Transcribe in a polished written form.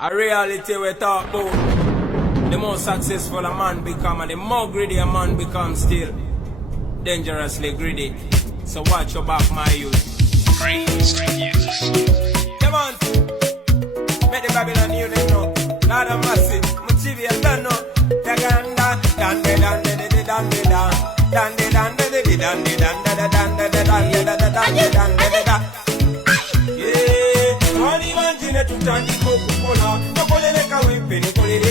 A reality we talk about. The more successful a man become and the more greedy a man becomes still. Dangerously greedy. So watch your back, my youth. Come on. Make the Babylon you them know. Lord of mercy. Motivate don't know. Daganda. Dande dande de dande da. Dande dande de dande dande de dande de dande de dande dande de da. Yeah. One imagine to turn the Coca-Cola. No call it like a whipping. Call it